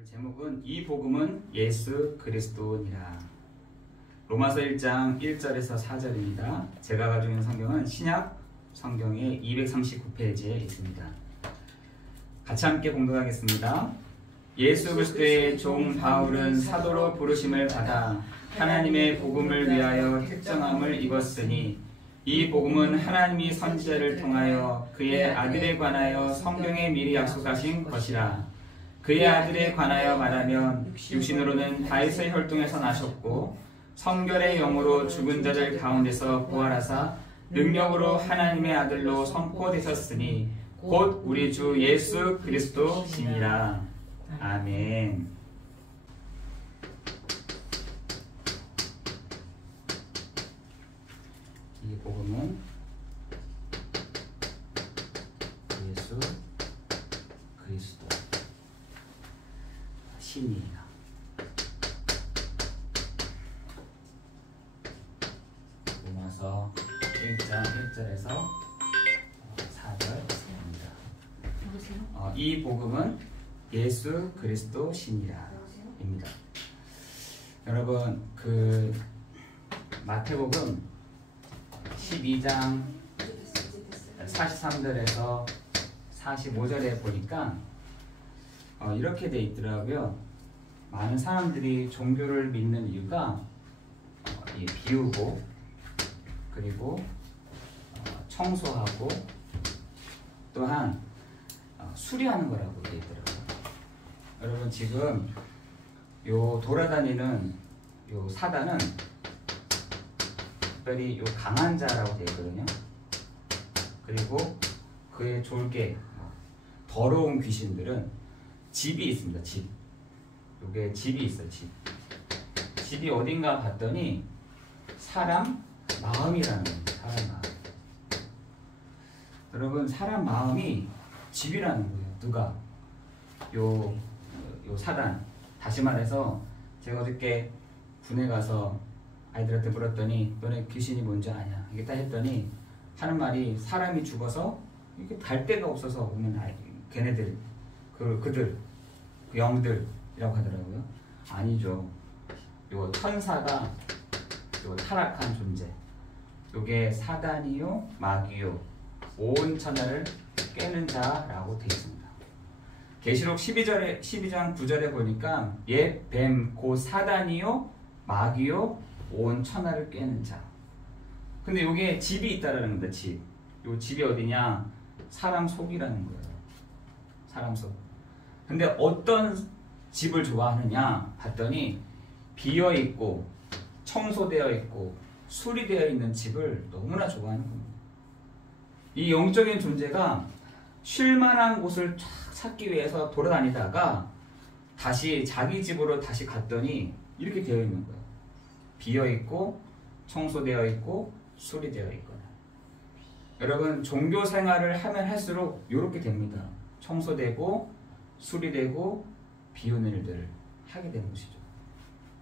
오늘 제목은 이 복음은 예수 그리스도니라. 로마서 1장 1절에서 4절입니다. 제가 가지고 있는 성경은 신약 성경의 239페이지에 있습니다. 같이 함께 공독하겠습니다. 예수 그리스도의 종 바울은 사도로 부르심을 받아 하나님의 복음을 위하여 택정함을 입었으니 이 복음은 하나님이 선지자를 통하여 그의 아들에 관하여 성경에 미리 약속하신 것이라. 그의 아들에 관하여 말하면 육신으로는 다윗의 혈통에서 나셨고 성결의 영으로 죽은 자들 가운데서 부활하사 능력으로 하나님의 아들로 선포되셨으니 곧 우리 주 예수 그리스도시니라. 아멘. 이 복음은 예수 그리스도 신이라. 로마서 1장 1절에서 4절입니다. 이 복음은 예수 그리스도 신이라 입니다. 여러분, 그 마태복음 12장 43절에서 45절에 보니까 이렇게 돼 있더라고요. 많은 사람들이 종교를 믿는 이유가 비우고 그리고 청소하고 또한 수리하는 거라고 돼 있더라고요. 여러분, 지금 요 돌아다니는 요 사단은 특별히 요 강한 자라고 되어 있거든요. 그리고 그의 졸개 더러운 귀신들은 집이 있습니다. 집. 요게 집이 있어요. 집이 어딘가 봤더니 사람 마음이라는 겁니다. 사람 마음. 여러분, 사람 마음이 집이라는 거예요. 누가? 요 사단. 다시 말해서 제가 어저께 군에 가서 아이들한테 물었더니 너네 귀신이 뭔지 아냐? 이게 딱 했더니 하는 말이 사람이 죽어서 이렇게 갈 데가 없어서 오는 아이, 걔네들, 그들, 그 영들이라고 하더라고요. 아니죠. 요 천사가 요 타락한 존재. 요게 사단이요, 마귀요, 온 천하를 깨는 자라고 되어 있습니다. 계시록 12장 9절에 보니까 옛 뱀, 곧 사단이요, 마귀요, 온 천하를 깨는 자. 근데 요게 집이 있다라는 겁니다. 집. 요 집이 어디냐? 사람 속이라는 거예요. 사람 속. 근데 어떤 집을 좋아하느냐 봤더니 비어 있고 청소되어 있고 수리되어 있는 집을 너무나 좋아하는 겁니다. 이 영적인 존재가 쉴만한 곳을 쫙 찾기 위해서 돌아다니다가 다시 자기 집으로 다시 갔더니 이렇게 되어 있는 거예요. 비어 있고 청소되어 있고 수리되어 있거나. 여러분, 종교 생활을 하면 할수록 이렇게 됩니다. 청소되고 수리되고 비우는 일들을 하게 되는 것이죠.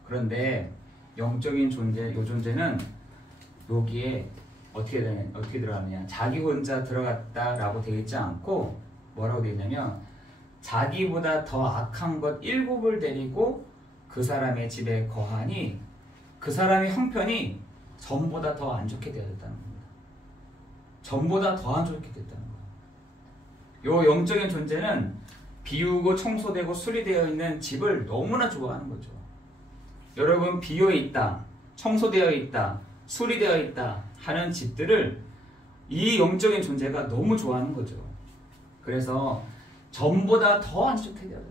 그런데 영적인 존재, 이 존재는 여기에 어떻게 들어가느냐? 자기 혼자 들어갔다라고 되어 있지 않고 뭐라고 되어 있냐면 자기보다 더 악한 것 7을 데리고 그 사람의 집에 거하니 그 사람의 형편이 전보다 더 안 좋게 되었다는 겁니다. 전보다 더 안 좋게 됐다는 거예요. 요 영적인 존재는 비우고 청소되고 수리되어 있는 집을 너무나 좋아하는 거죠. 여러분, 비어 있다, 청소되어 있다, 수리되어 있다 하는 집들을 이 영적인 존재가 너무 좋아하는 거죠. 그래서 전보다 더 안 좋게 되었다.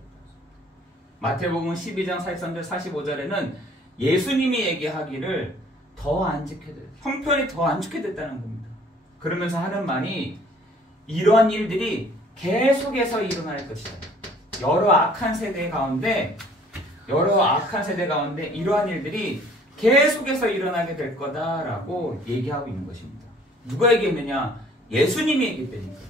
마태복음 12장 43절 45절에는 예수님이 얘기하기를 더 안 좋게 됐다. 형편이 더 안 좋게 됐다는 겁니다. 그러면서 하는 말이 이러한 일들이 계속해서 일어날 것이다. 여러 악한 세대 가운데 이러한 일들이 계속해서 일어나게 될 거다라고 얘기하고 있는 것입니다. 누가 얘기했느냐? 예수님이 얘기했다니까요.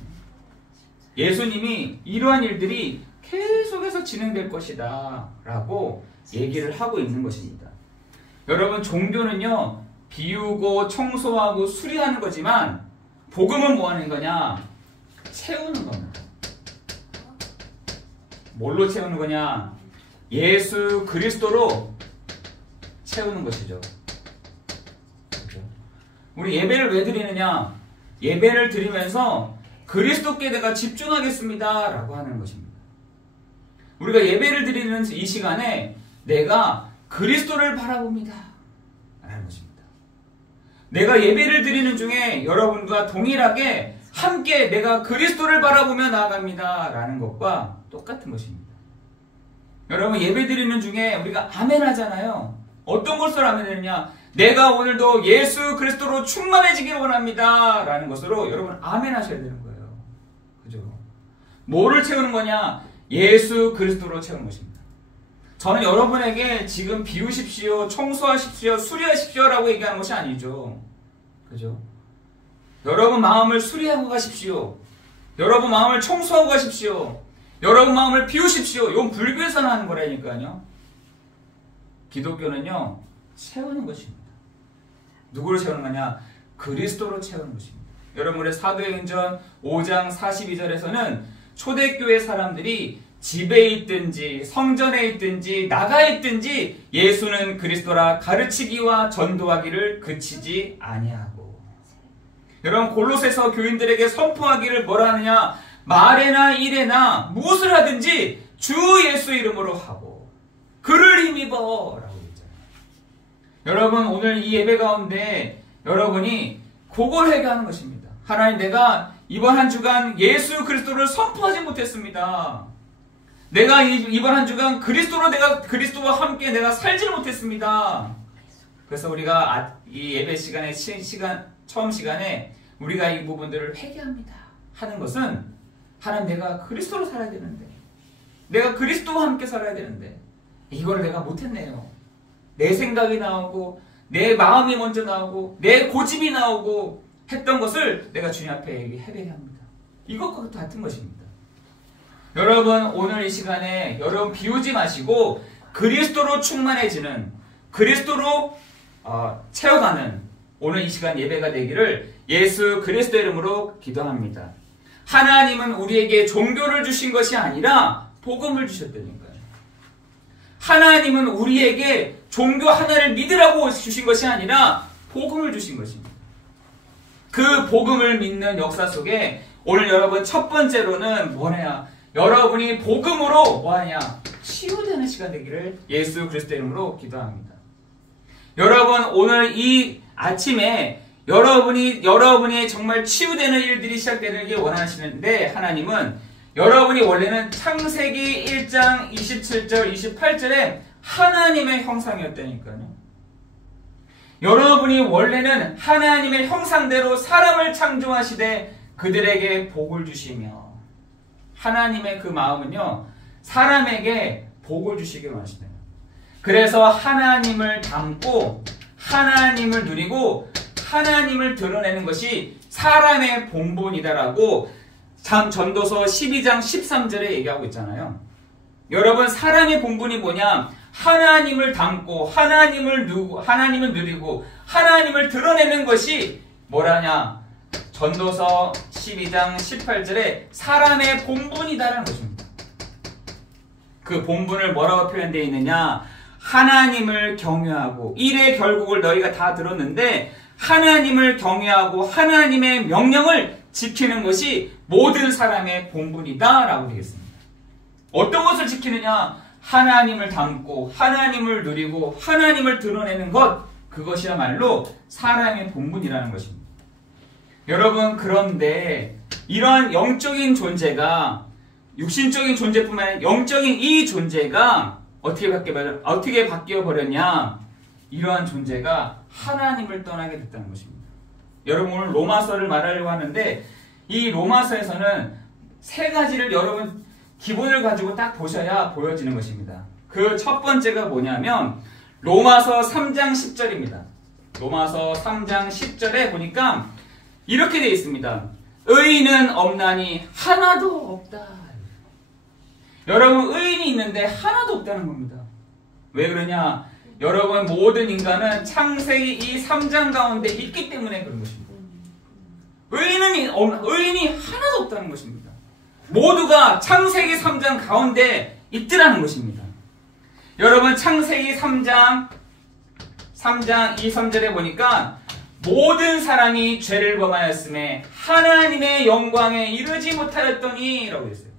예수님이 이러한 일들이 계속해서 진행될 것이다 라고 얘기를 하고 있는 것입니다. 여러분, 종교는요, 비우고 청소하고 수리하는 거지만 복음은 뭐 하는 거냐? 채우는 겁니다. 뭘로 채우는 거냐? 예수 그리스도로 채우는 것이죠. 그렇죠? 우리 예배를 왜 드리느냐? 예배를 드리면서 그리스도께 내가 집중하겠습니다 라고 하는 것입니다. 우리가 예배를 드리는 이 시간에 내가 그리스도를 바라봅니다 라는 것입니다. 내가 예배를 드리는 중에 여러분과 동일하게 함께 내가 그리스도를 바라보며 나아갑니다 라는 것과 똑같은 것입니다. 여러분, 예배 드리는 중에 우리가 아멘 하잖아요. 어떤 것을 아멘 하느냐? 내가 오늘도 예수 그리스도로 충만해지기를 원합니다 라는 것으로 여러분 아멘 하셔야 되는 거예요. 그죠? 뭐를 채우는 거냐? 예수 그리스도로 채우는 것입니다. 저는 여러분에게 지금 비우십시오, 청소하십시오, 수리하십시오 라고 얘기하는 것이 아니죠. 그죠? 여러분 마음을 수리하고 가십시오. 여러분 마음을 청소하고 가십시오. 여러분 마음을 비우십시오. 이건 불교에서는 하는 거라니까요. 기독교는요, 채우는 것입니다. 누구를 채우는 거냐? 그리스도로 채우는 것입니다. 여러분, 우리 사도행전 5장 42절에서는 초대교회 사람들이 집에 있든지 성전에 있든지 나가 있든지 예수는 그리스도라 가르치기와 전도하기를 그치지 아니하고. 여러분, 골로새서 교인들에게 선포하기를 뭐라 하느냐? 말에나 일에나 무엇을 하든지 주 예수 이름으로 하고 그를 힘입어 라고 했잖아요. 여러분, 오늘 이 예배 가운데 여러분이 그걸 회개하는 것입니다. 하나님, 내가 이번 한 주간 예수 그리스도를 선포하지 못했습니다. 내가 이번 한 주간 그리스도와 함께 내가 살지를 못했습니다. 그래서 우리가 이 예배 처음 시간에 우리가 이 부분들을 회개합니다 하는 것은, 하나님, 내가 그리스도로 살아야 되는데, 내가 그리스도와 함께 살아야 되는데 이걸 내가 못했네요. 내 생각이 나오고 내 마음이 먼저 나오고 내 고집이 나오고 했던 것을 내가 주님 앞에 회개해야 합니다. 이것과 같은 것입니다. 여러분, 오늘 이 시간에 여러분 비우지 마시고 그리스도로 충만해지는, 그리스도로 채워가는 오늘 이 시간 예배가 되기를 예수 그리스도 이름으로 기도합니다. 하나님은 우리에게 종교를 주신 것이 아니라 복음을 주셨다니까요. 하나님은 우리에게 종교 하나를 믿으라고 주신 것이 아니라 복음을 주신 것입니다. 그 복음을 믿는 역사 속에 오늘 여러분 첫 번째로는 뭐냐? 여러분이 복음으로 뭐하냐? 치유되는 시간 되기를 예수 그리스도 이름으로 기도합니다. 여러분, 오늘 이 아침에 여러분이 정말 치유되는 일들이 시작되길 원하시는데, 하나님은 여러분이 원래는 창세기 1장 27절 28절에 하나님의 형상이었다니까요. 여러분이 원래는 하나님의 형상대로 사람을 창조하시되 그들에게 복을 주시며, 하나님의 그 마음은요, 사람에게 복을 주시길 원하시네요. 그래서 하나님을 닮고 하나님을 누리고 하나님을 드러내는 것이 사람의 본분이다라고 전도서 12장 13절에 얘기하고 있잖아요. 여러분, 사람의 본분이 뭐냐? 하나님을 닮고 하나님을 누리고 하나님을 드러내는 것이 뭐라냐? 전도서 12장 18절에 사람의 본분이다라는 것입니다. 그 본분을 뭐라고 표현되어 있느냐? 하나님을 경외하고, 일의 결국을 너희가 다 들었는데 하나님을 경외하고 하나님의 명령을 지키는 것이 모든 사람의 본분이다 라고 되겠습니다. 어떤 것을 지키느냐? 하나님을 닮고 하나님을 누리고 하나님을 드러내는 것, 그것이야말로 사람의 본분이라는 것입니다. 여러분, 그런데 이러한 영적인 존재가, 육신적인 존재뿐만 아니라 영적인 이 존재가 어떻게 바뀌어 버렸냐? 이러한 존재가 하나님을 떠나게 됐다는 것입니다. 여러분, 오늘 로마서를 말하려고 하는데 이 로마서에서는 세 가지를 여러분 기본을 가지고 딱 보셔야 보여지는 것입니다. 그 첫 번째가 뭐냐면 로마서 3장 10절입니다. 로마서 3장 10절에 보니까 이렇게 되어 있습니다. 의인은 없나니 하나도 없다. 여러분, 의인이 있는데 하나도 없다는 겁니다. 왜 그러냐? 여러분, 모든 인간은 창세기 이 3장 가운데 있기 때문에 그런 것입니다. 의인이 하나도 없다는 것입니다. 모두가 창세기 3장 가운데 있더라는 것입니다. 여러분 창세기 3장 2, 3절에 보니까 모든 사람이 죄를 범하였음에 하나님의 영광에 이르지 못하였더니 라고 했어요.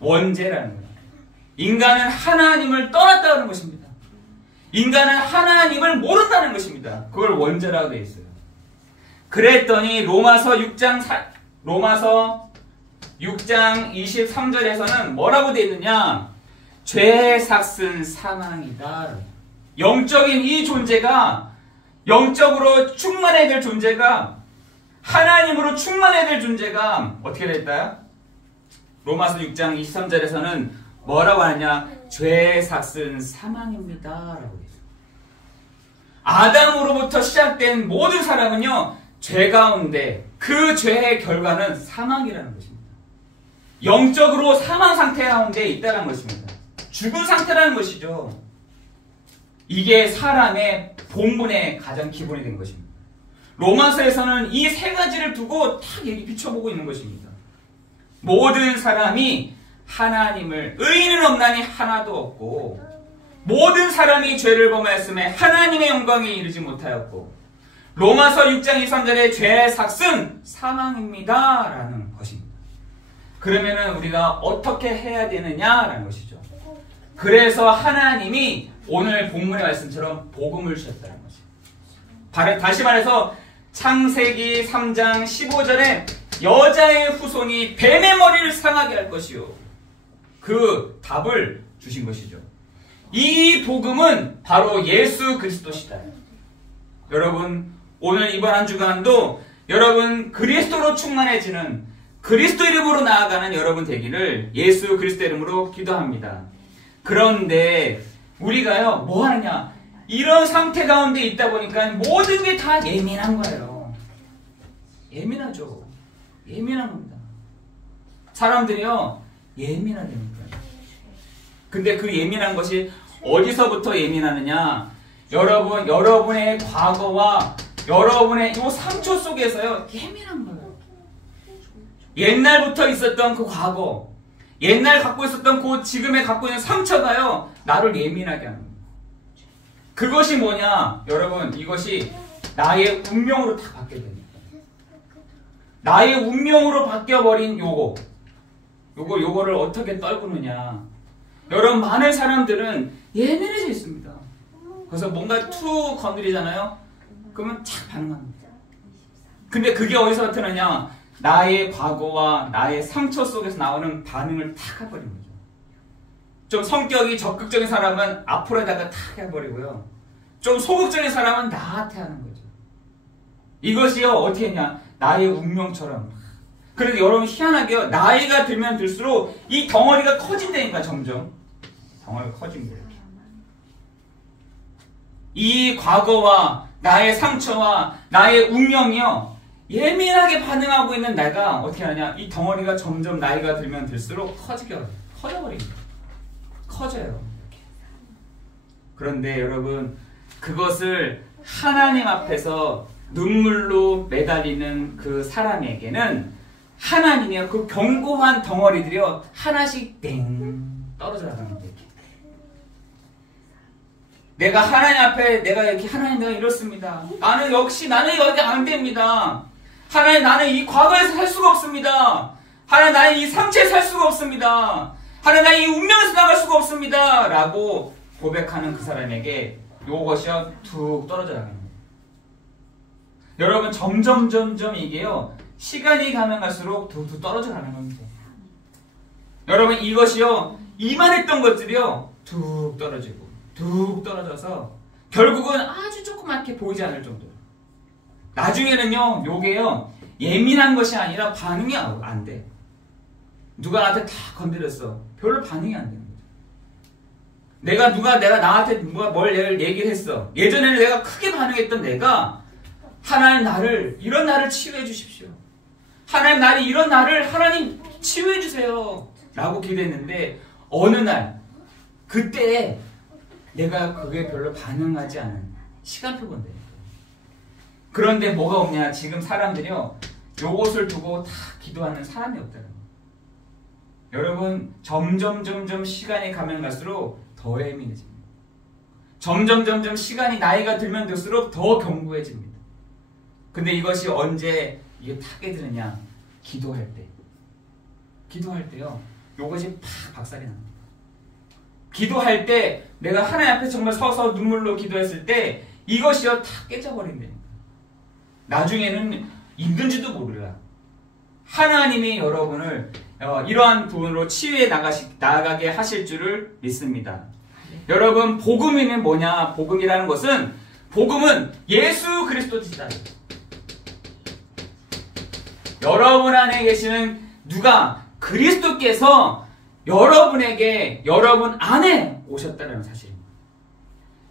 원죄라는 거예요. 인간은 하나님을 떠났다는 것입니다. 인간은 하나님을 모른다는 것입니다. 그걸 원죄라고 되어 있어요. 그랬더니 로마서 6장 23절에서는 뭐라고 되어 있느냐? 죄의 삭은 사망이다. 영적인 이 존재가, 영적으로 충만해야 될 존재가, 하나님으로 충만해야 될 존재가 어떻게 됐다? 로마서 6장 23절에서는 뭐라고 하냐? 죄의 삭은 사망입니다 라고 되어 있어요. 아담으로부터 시작된 모든 사람은요, 죄 가운데 그 죄의 결과는 사망이라는 것입니다. 영적으로 사망 상태 가운데 있다는 것입니다. 죽은 상태라는 것이죠. 이게 사람의 본문의 가장 기본이 된 것입니다. 로마서에서는 이 세 가지를 두고 딱 비춰보고 있는 것입니다. 모든 사람이 하나님을, 의인은 없나니 하나도 없고, 모든 사람이 죄를 범하였음에 하나님의 영광에 이르지 못하였고, 로마서 6장 23절에 죄의 삭은 사망입니다 라는 것입니다. 그러면은 우리가 어떻게 해야 되느냐라는 것이죠. 그래서 하나님이 오늘 본문의 말씀처럼 복음을 주셨다는 것이죠. 다시 말해서 창세기 3장 15절에 여자의 후손이 뱀의 머리를 상하게 할 것이요, 그 답을 주신 것이죠. 이 복음은 바로 예수 그리스도시다. 여러분, 오늘 이번 한 주간도 여러분 그리스도로 충만해지는, 그리스도 이름으로 나아가는 여러분 되기를 예수 그리스도 이름으로 기도합니다. 그런데 우리가요, 뭐 하느냐? 이런 상태 가운데 있다 보니까 모든 게 다 예민한 거예요. 예민하죠. 예민한 겁니다. 사람들이요, 예민하다니까요. 근데 그 예민한 것이 어디서부터 예민하느냐? 여러분, 여러분의 과거와 여러분의 이 상처 속에서요, 예민한 거예요. 옛날부터 있었던 그 과거, 옛날 갖고 있었던 그 지금에 갖고 있는 상처가요, 나를 예민하게 하는 거예요. 그것이 뭐냐? 여러분, 이것이 나의 운명으로 다 바뀌게 됩니다. 나의 운명으로 바뀌어버린 요거를 어떻게 떨구느냐? 여러분, 많은 사람들은 예민해져 있습니다. 그래서 뭔가 툭 건드리잖아요? 그러면 착 반응합니다. 근데 그게 어디서 나타나냐? 나의 과거와 나의 상처 속에서 나오는 반응을 탁 해버린 거죠. 좀 성격이 적극적인 사람은 앞으로다가 탁 해버리고요. 좀 소극적인 사람은 나한테 하는 거죠. 이것이요, 어떻게 했냐? 나의 운명처럼. 그런데 여러분, 희한하게요, 나이가 들면 들수록 이 덩어리가 커진다니까, 점점. 덩어리가 커진 거예요. 이 과거와 나의 상처와 나의 운명이요, 예민하게 반응하고 있는 내가 어떻게 하냐? 이 덩어리가 점점 나이가 들면 들수록 커져버립니다. 커져요. 그런데 여러분, 그것을 하나님 앞에서 눈물로 매달리는 그 사람에게는 하나님의 그 견고한 덩어리들이요, 하나씩 땡 떨어져 나가는 거예요. 내가 하나님 앞에 내가 이렇게, 하나님 내가 이렇습니다. 나는 여기 안 됩니다. 하나님, 나는 이 과거에서 살 수가 없습니다. 하나님, 나는 이 상처에 살 수가 없습니다. 하나님, 나는 이 운명에서 나갈 수가 없습니다 라고 고백하는 그 사람에게 요것이요, 툭 떨어져 나가는 거예요. 여러분, 점점 이게요, 시간이 가면 갈수록 툭툭 떨어져 가는 겁니다. 여러분, 이것이요, 이만했던 것들이요, 툭 떨어지고 툭 떨어져서 결국은 아주 조그맣게 보이지 않을 정도로, 나중에는요, 요게요, 예민한 것이 아니라 반응이 안 돼. 누가 나한테 다 건드렸어. 별로 반응이 안 되는 거죠. 내가 나한테 누가 뭘 얘기를 했어. 예전에는 내가 크게 반응했던 내가, 하나님, 이런 나를 치유해 주십시오. 하나님, 이런 나를 하나님 치유해 주세요 라고 기도했는데, 어느 날 그때 내가 그게 별로 반응하지 않은 시간표가 돼. 그런데 뭐가 없냐? 지금 사람들이요, 요것을 두고 다 기도하는 사람이 없다는 거예요. 여러분, 점점 시간이 가면 갈수록 더 예민해집니다. 점점 시간이 나이가 들면 들수록 더 견고해집니다. 근데 이것이 언제 이게 탁 깨지느냐? 기도할 때. 기도할 때요. 이것이 팍 박살이 납니다. 기도할 때 내가 하나님 앞에 정말 서서 눈물로 기도했을 때 이것이요 탁 깨져버린다니까. 나중에는 있는지도 모르라. 하나님이 여러분을 이러한 부분으로 치유해 나가게 하실 줄을 믿습니다. 여러분, 복음이는 뭐냐? 복음이라는 것은, 복음은 예수 그리스도시다. 여러분 안에 계시는 누가 그리스도께서 여러분에게, 여러분 안에 오셨다는 사실입니다.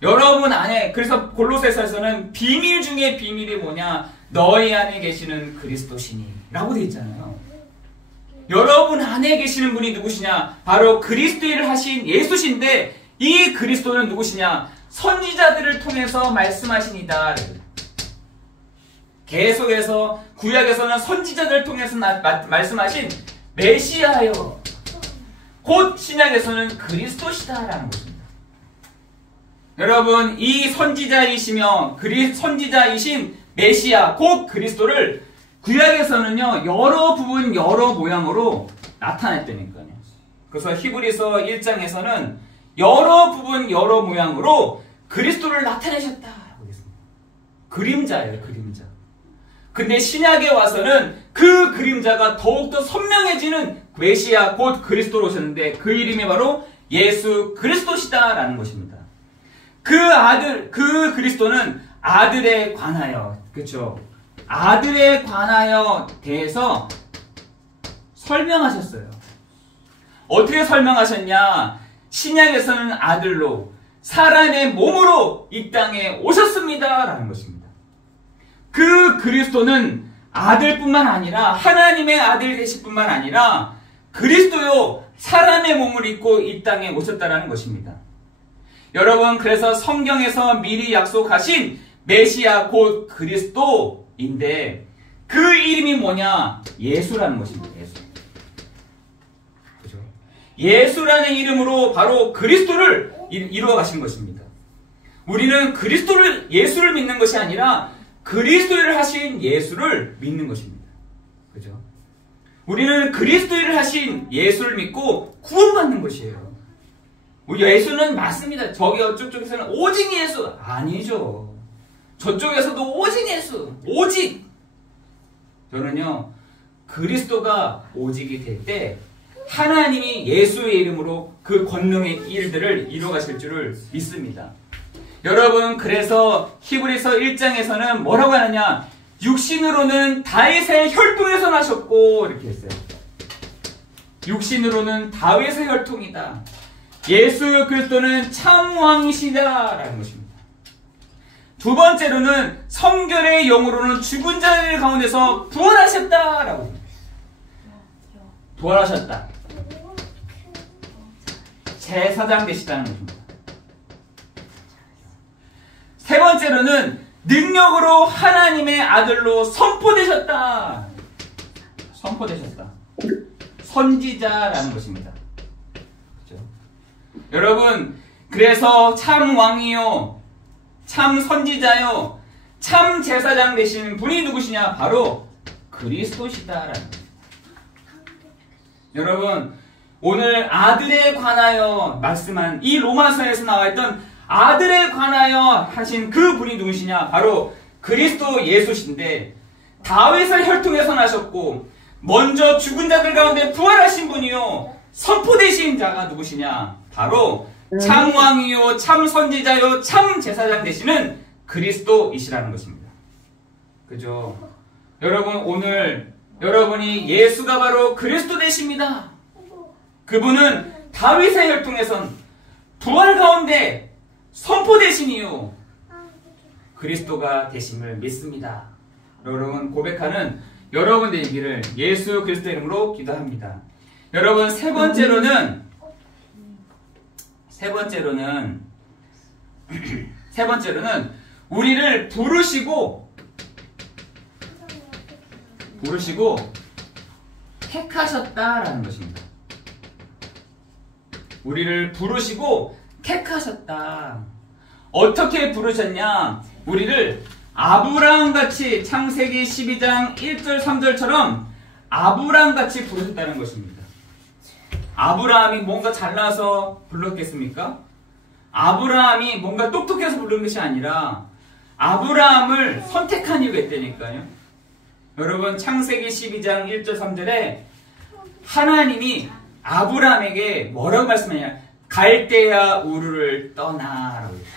여러분 안에, 그래서 골로새서에서는 비밀 중에 비밀이 뭐냐? 너희 안에 계시는 그리스도시니 라고 되어 있잖아요. 여러분 안에 계시는 분이 누구시냐? 바로 그리스도를 하신 예수신데, 이 그리스도는 누구시냐? 선지자들을 통해서 말씀하시니다. 계속해서 구약에서는 선지자들을 통해서 말씀하신 메시아요. 곧 신약에서는 그리스도시다라는 것입니다. 여러분, 이 선지자이시며 선지자이신 메시아 곧 그리스도를 구약에서는요 여러 부분 여러 모양으로 나타냈다니까요. 그래서 히브리서 1장에서는 여러 부분 여러 모양으로 그리스도를 나타내셨다. 그림자예요, 그림자. 근데 신약에 와서는 그 그림자가 더욱더 선명해지는 메시아 곧 그리스도로 오셨는데 그 이름이 바로 예수 그리스도시다라는 것입니다. 그 그리스도는 아들에 관하여, 그렇죠? 아들에 관하여 대해서 설명하셨어요. 어떻게 설명하셨냐? 신약에서는 아들로 사람의 몸으로 이 땅에 오셨습니다 라는 것입니다. 그 그리스도는 아들뿐만 아니라 하나님의 아들 되실 뿐만 아니라 그리스도요 사람의 몸을 입고 이 땅에 오셨다라는 것입니다. 여러분, 그래서 성경에서 미리 약속하신 메시아 곧 그리스도인데 그 이름이 뭐냐? 예수라는 것입니다. 예수. 그죠? 예수라는 이름으로 바로 그리스도를 이루어 가신 것입니다. 우리는 예수를 믿는 것이 아니라 그리스도를 하신 예수를 믿는 것입니다. 그죠? 우리는 그리스도를 하신 예수를 믿고 구원받는 것이에요. 예수는 맞습니다. 저쪽에서는 오직 예수. 아니죠. 저쪽에서도 오직 예수. 오직. 저는요, 그리스도가 오직이 될 때 하나님이 예수의 이름으로 그 권능의 일들을 이루어가실 줄을 믿습니다. 여러분, 그래서 히브리서 1장에서는 뭐라고 하느냐? 육신으로는 다윗의 혈통에서 나셨고 이렇게 했어요. 육신으로는 다윗의 혈통이다. 예수 그리스도는 참 왕이시다라는 것입니다. 두 번째로는 성결의 영으로는 죽은 자들 가운데서 부활하셨다라고 합니다. 부활하셨다. 제사장 되시다는 것입니다. 세 번째로는 능력으로 하나님의 아들로 선포되셨다. 선포되셨다. 선지자라는 것입니다. 그렇죠? 여러분, 그래서 참 왕이요, 참 선지자요, 참 제사장 되시는 분이 누구시냐? 바로 그리스도시다라는 겁니다. 여러분, 오늘 아들에 관하여 말씀한 이 로마서에서 나와 있던 아들에 관하여 하신 그 분이 누구시냐? 바로 그리스도 예수신데 다윗의 혈통에서 나셨고 먼저 죽은 자들 가운데 부활하신 분이요 선포되신 자가 누구시냐? 바로 참 왕이요 참 선지자요 참 제사장 되시는 그리스도이시라는 것입니다. 그죠? 여러분, 오늘 여러분이 예수가 바로 그리스도 되십니다. 그분은 다윗의 혈통에선 부활 가운데 선포되신 이유 그리스도가 되심을 믿습니다. 여러분, 고백하는 여러분 되기를 예수 그리스도 이름으로 기도합니다. 여러분, 세 번째로는 우리를 부르시고 택하셨다라는 것입니다. 우리를 부르시고 택하셨다. 어떻게 부르셨냐? 우리를 아브라함같이 창세기 12장 1절 3절처럼 아브라함같이 부르셨다는 것입니다. 아브라함이 뭔가 잘나서 불렀겠습니까? 아브라함이 뭔가 똑똑해서 부른 것이 아니라 아브라함을 선택한 이유가 있다니까요. 여러분 창세기 12장 1절 3절에 하나님이 아브라함에게 뭐라고 말씀하냐? 갈대아 우르를 떠나라고 했어요.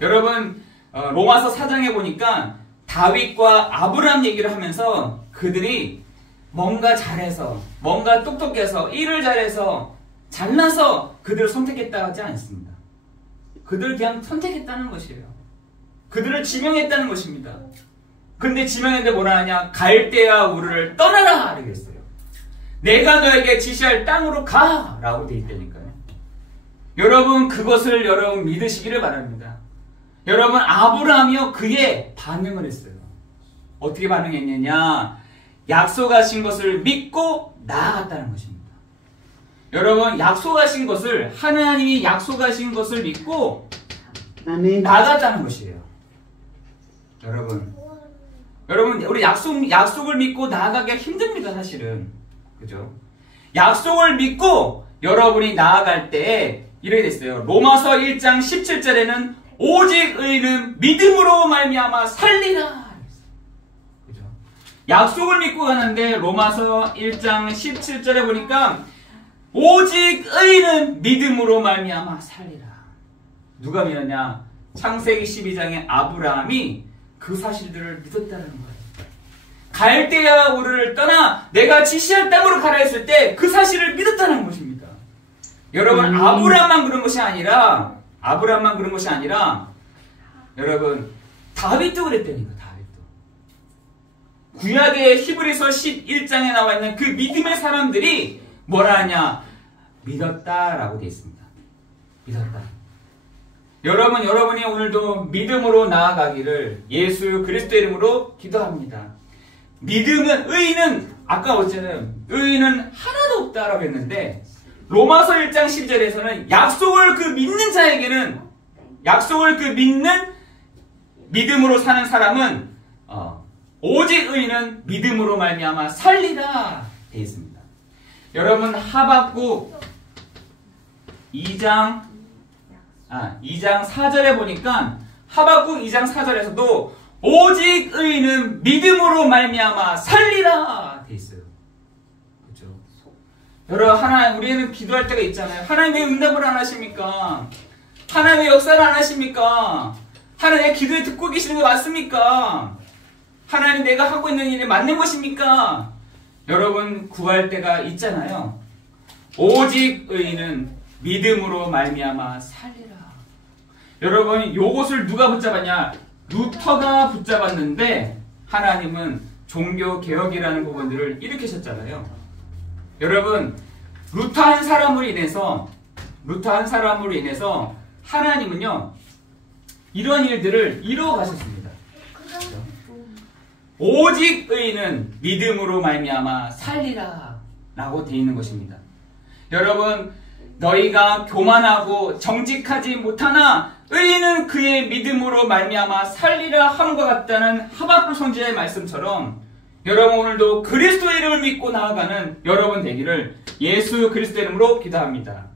여러분 로마서 4장에 보니까 다윗과 아브라함 얘기를 하면서 그들이 뭔가 잘해서 뭔가 똑똑해서 일을 잘해서 잘나서 그들을 선택했다 하지 않습니다. 그들을 그냥 선택했다는 것이에요. 그들을 지명했다는 것입니다. 근데 지명했는데 뭐라 하냐? 갈대아 우르를 떠나라 이렇게 했어요. 내가 너에게 지시할 땅으로 가 라고 돼 있다니까요. 여러분 그것을 여러분 믿으시기를 바랍니다. 여러분 아브라함이요 그의 반응을 했어요. 어떻게 반응했느냐? 약속하신 것을 믿고 나아갔다는 것입니다. 여러분 약속하신 것을 하나님이 약속하신 것을 믿고 나아갔다는 것이에요. 여러분 우리 약속을 믿고 나아가기가 힘듭니다. 사실은 그죠? 약속을 믿고 여러분이 나아갈 때 이렇게 됐어요. 로마서 1장 17절에는 오직 의인은 믿음으로 말미암아 살리라. 그죠? 약속을 믿고 가는데 로마서 1장 17절에 보니까 오직 의인은 믿음으로 말미암아 살리라. 누가 믿었냐? 창세기 12장의 아브라함이 그 사실들을 믿었다는 거예요. 갈대아 우르를 떠나 내가 지시할 땅으로 가라 했을 때 그 사실을 믿었다는 것입니다. 여러분 아브라함만 그런 것이 아니라 여러분 다윗도 그랬다니까. 다윗도 구약의 히브리서 11장에 나와 있는 그 믿음의 사람들이 뭐라 하냐? 믿었다라고 되어 있습니다. 믿었다. 여러분이 오늘도 믿음으로 나아가기를 예수 그리스도의 이름으로 기도합니다. 의인은 아까 어쨌든 의인은 하나도 없다라고 했는데 로마서 1장 10절에서는 약속을 믿는 믿음으로 사는 사람은 오직 의인은 믿음으로 말미암아 살리라 되어 있습니다. 여러분 하박국 2장 4절에 보니까 하박국 2장 4절에서도 오직 의인은 믿음으로 말미암아 살리라 돼 있어요. 그렇죠? 여러분 우리는 기도할 때가 있잖아요. 하나님 왜 응답을 안 하십니까? 하나님 왜 역사를 안 하십니까? 하나님 기도에 듣고 계시는 거 맞습니까? 하나님 내가 하고 있는 일이 맞는 것입니까? 여러분 구할 때가 있잖아요. 오직 의인은 믿음으로 말미암아 살리라. 여러분 요것을 누가 붙잡았냐? 루터가 붙잡았는데 하나님은 종교개혁이라는 부분들을 일으키셨잖아요. 여러분 루터 한 사람으로 인해서 하나님은요 이런 일들을 이루어 가셨습니다. 오직 의인은 믿음으로 말미암아 살리라 라고 되어 있는 것입니다. 여러분 너희가 교만하고 정직하지 못하나 의인은 그의 믿음으로 말미암아 살리라 함과 같다는 하박국 선지자의 말씀처럼 여러분 오늘도 그리스도의 이름을 믿고 나아가는 여러분 되기를 예수 그리스도의 이름으로 기도합니다.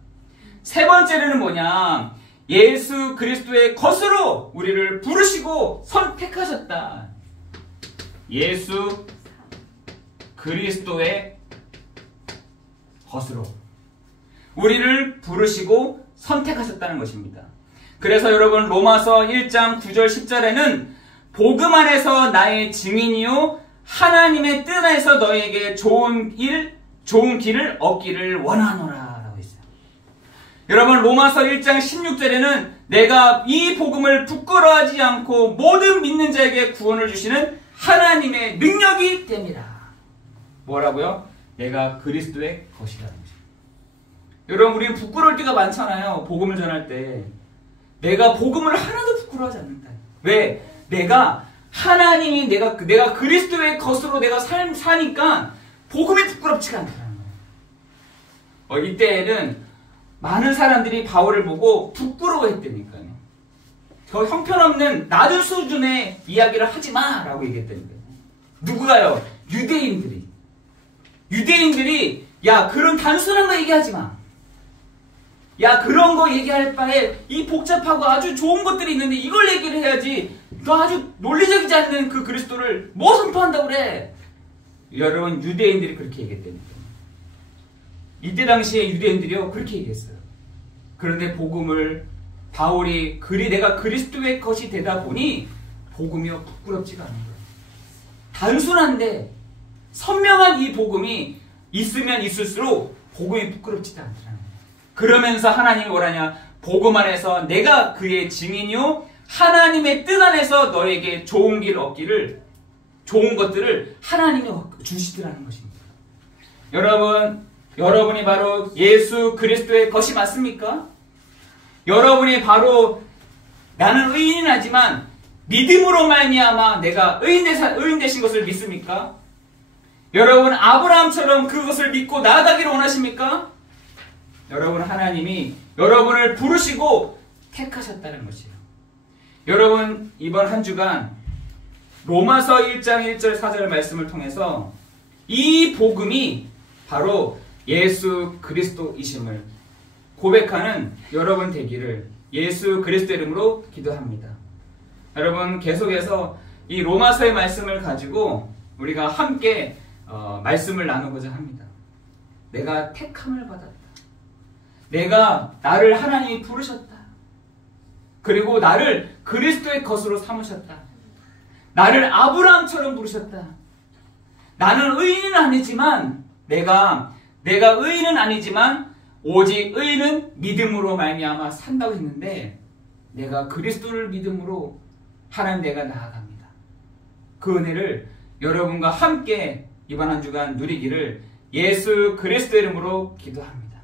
세 번째는 뭐냐? 예수 그리스도의 것으로 우리를 부르시고 선택하셨다. 예수 그리스도의 것으로 우리를 부르시고 선택하셨다는 것입니다. 그래서 여러분 로마서 1장 9절 10절에는 복음 안에서 나의 증인이요 하나님의 뜻 안에서 너에게 좋은 길을 얻기를 원하노라 라고 했어요. 여러분 로마서 1장 16절에는 내가 이 복음을 부끄러워하지 않고 모든 믿는 자에게 구원을 주시는 하나님의 능력이 됩니다. 뭐라고요? 내가 그리스도의 것이라는 것입니다. 여러분 우리는 부끄러울 때가 많잖아요. 복음을 전할 때 내가 복음을 하나도 부끄러워하지 않는다. 왜? 내가 하나님이 내가 그리스도의 것으로 내가 사니까 복음이 부끄럽지가 않다는 거예요. 이때에는 많은 사람들이 바울을 보고 부끄러워했다니까요. 더 형편없는 낮은 수준의 이야기를 하지 마라고 얘기했다는 거예요. 누구가요? 유대인들이. 유대인들이 야 그런 단순한 거 얘기하지 마. 야 그런 거 얘기할 바에 이 복잡하고 아주 좋은 것들이 있는데 이걸 얘기를 해야지. 너 아주 논리적이지 않는 그 그리스도를 뭐 선포한다고 그래. 여러분 유대인들이 그렇게 얘기했답니다. 이때 당시에 유대인들이요 그렇게 얘기했어요. 그런데 복음을 바울이 내가 그리스도의 것이 되다 보니 복음이요 부끄럽지가 않은 거예요. 단순한데 선명한 이 복음이 있으면 있을수록 복음이 부끄럽지도 않더라는 거예요. 그러면서 하나님이 뭐라냐? 복음 안에서 내가 그의 증인이요 하나님의 뜻 안에서 너에게 좋은 길 얻기를 좋은 것들을 하나님이 주시더라는 것입니다. 여러분이 바로 예수 그리스도의 것이 맞습니까? 여러분이 바로 나는 의인은 하지만 믿음으로 말미암아 내가 의인 되신 것을 믿습니까? 여러분 아브라함처럼 그것을 믿고 나아가기를 원하십니까? 여러분 하나님이 여러분을 부르시고 택하셨다는 것이에요. 여러분 이번 한 주간 로마서 1장 1절 4절 말씀을 통해서 이 복음이 바로 예수 그리스도이심을 고백하는 여러분 되기를 예수 그리스도 이름으로 기도합니다. 여러분 계속해서 이 로마서의 말씀을 가지고 우리가 함께 말씀을 나누고자 합니다. 내가 택함을 받았다. 나를 하나님이 부르셨다. 그리고 나를 그리스도의 것으로 삼으셨다. 나를 아브라함처럼 부르셨다. 나는 의인은 아니지만 내가 의인은 아니지만 오직 의인은 믿음으로 말미암아 산다고 했는데 내가 그리스도를 믿음으로 하나님 내가 나아갑니다. 그 은혜를 여러분과 함께 이번 한 주간 누리기를 예수 그리스도 이름으로 기도합니다.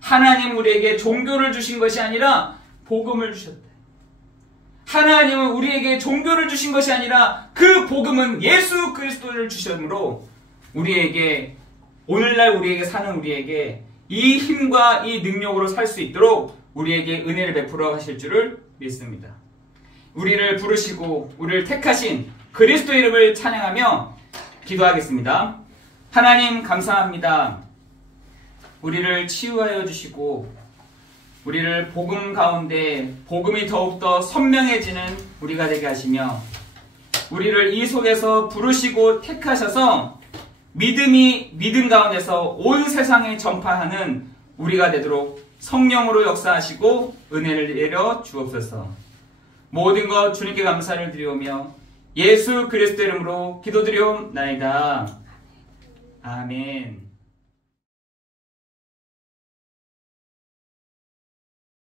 하나님 우리에게 종교를 주신 것이 아니라 복음을 주셨다. 하나님은 우리에게 종교를 주신 것이 아니라 그 복음은 예수 그리스도를 주셨으므로 오늘날 우리에게 사는 우리에게 이 힘과 이 능력으로 살 수 있도록 우리에게 은혜를 베풀어 가실 줄을 믿습니다. 우리를 부르시고 우리를 택하신 그리스도 이름을 찬양하며 기도하겠습니다. 하나님 감사합니다. 우리를 치유하여 주시고 우리를 복음 가운데 복음이 더욱더 선명해지는 우리가 되게 하시며 우리를 이 속에서 부르시고 택하셔서 믿음 가운데서 온 세상에 전파하는 우리가 되도록 성령으로 역사하시고 은혜를 내려 주옵소서. 모든 것 주님께 감사를 드리오며 예수 그리스도 이름으로 기도드리옵나이다. 아멘.